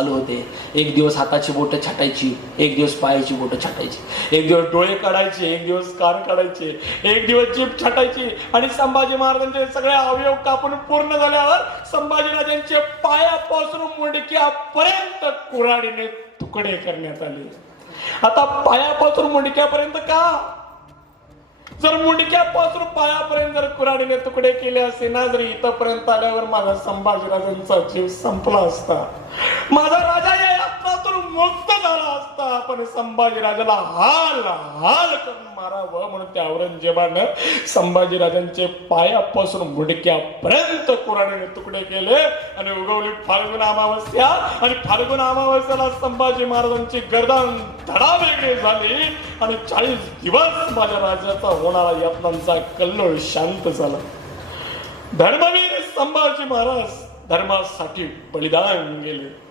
चालू होते. एक दिवस हाताची बोटं छाटायची, एक दिवस पायाची बोटं छाटायची, एक दिवस डोळे काढायचे, एक दिवस कान काढायचे, एक दिवस जीभ छाटायची. आणि संभाजी महाराजांचे सगळे अवयव कापून पूर्ण झाल्यावर संभाजीराजांचे पायापासून मुंडक्यापर्यंत कुऱ्हाडीने तुकडे करण्यात आले. आता पायापासून मुंडक्यापर्यंत का? जर मुंडक्यापासून पायापर्यंत जर कुऱ्हाडीने तुकडे केले असते ना, जर इथपर्यंत आल्यावर माझा संभाजीराजांचा जीव संपला असता, माझा राजा या यातनातून मुक्त झाला असता. पण संभाजीराजाला हाल हाल करून मारावं म्हणून त्या औरंगजेबानं संभाजीराजांचे पायापासून मुंडक्यापर्यंत कुऱ्हाडीने तुकडे केले. आणि उगवली फाल्गुन अमावस्या, आणि फाल्गुन अमावस्याला संभाजी महाराजांची गर्दन धडावेगळी झाली. आणि 40 दिवस माझ्या राजाचा होणारा यातनांचा कल्लोळ शांत झाला. धर्मवीर संभाजी महाराज धर्मासाठी बलिदान गेले.